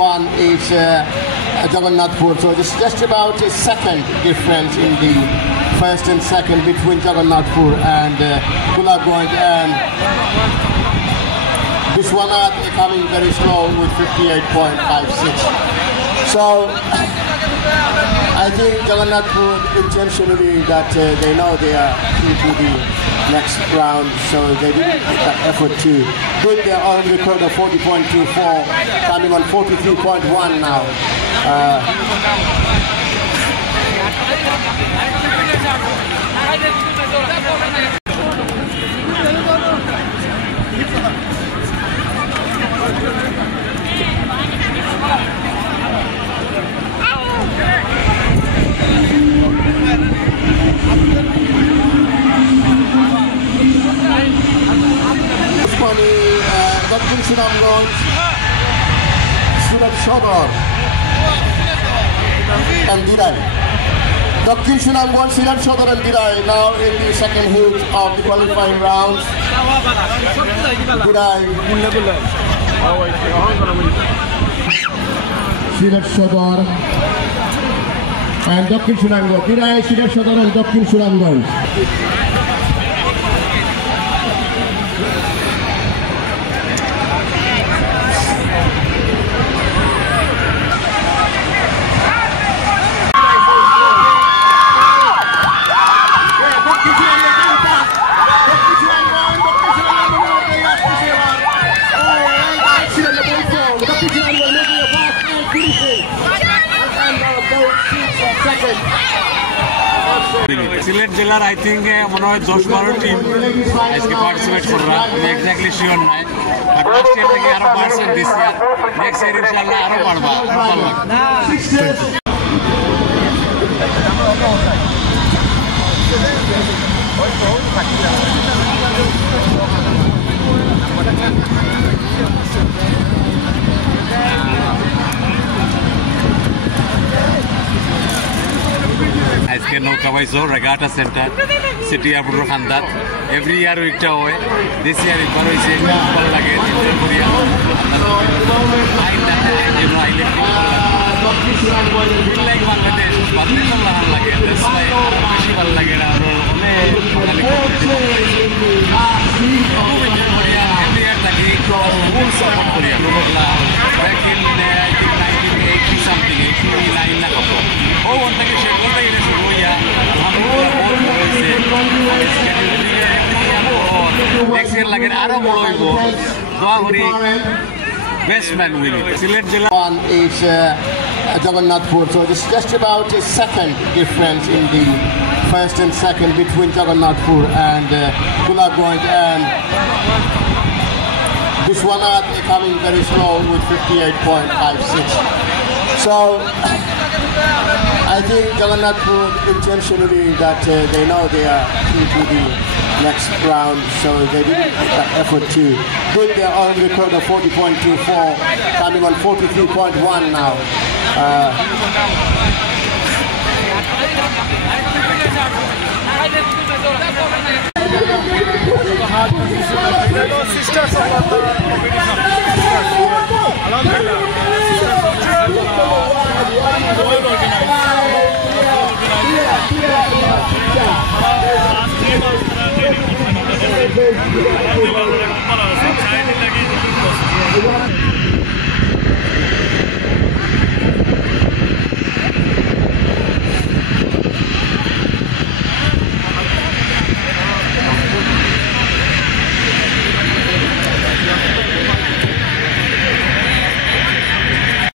One is Jagannathpur, so it's just about a second difference in the first and second between Jagannathpur and Gulabganj, and Vishwanath coming very slow with 58.56. So I think Jagannathpur intentionally that they know they are into the next round, so they didn't put that effort to put their own record of 40.24, coming on 43.1 now. Dr. Sunamganj, Sylhet Eye, and Dirai. Dr. Sunamganj, Sylhet Eye and Dirai now in the second heat of the qualifying rounds. Dirai, Sylhet Eye and Dr. Sunamganj. Dirai, Sylhet Eye and Dr. Sunamganj. Sylhet জেলার I think মনে হয় 10-12 টিম আজকে পার্টিসিপেট করবে, আমি exactly sure নাই, but last year থেকে আরো percent this year, next year ইনশাআল্লাহ আরো বাড়বা। আজকে নৌকা পাইছো রেগাটা সেন্টার সিটি এয়ারপোর্টের খান্দাত এভরি ইয়ার উইকটা হয়, দিস ইয়ার একবার হয়েছে, ভালো লাগে এনজয় করি। লাইক বাংলাদেশ বাংলাদেশ ভালো লাগে, বেশি ভালো লাগে না, আরো এভরি ইয়ার থাকি ফুল সাপোর্ট করি। ব্যাক ইন আই থিঙ্ক 1980 সামথিং 89 না কত ও ওন থেকে সে বলতে গেলে শুরু হইয়া নেক্সট ইয়ার লাগে আরো বড় হইব, দোয়া করি বেস্ট ম্যান উইল। সিলেট জেলা one is Jagannathpur, so it's just about a second difference in the first and second between Jagannathpur and Gulabganj, and Vishwanath coming very slow with 58.56. So I think Jagannathpur intentionally that they know they are into the next round, so they didn't put that effort to put their own record of 40.24, coming on 43.1 now.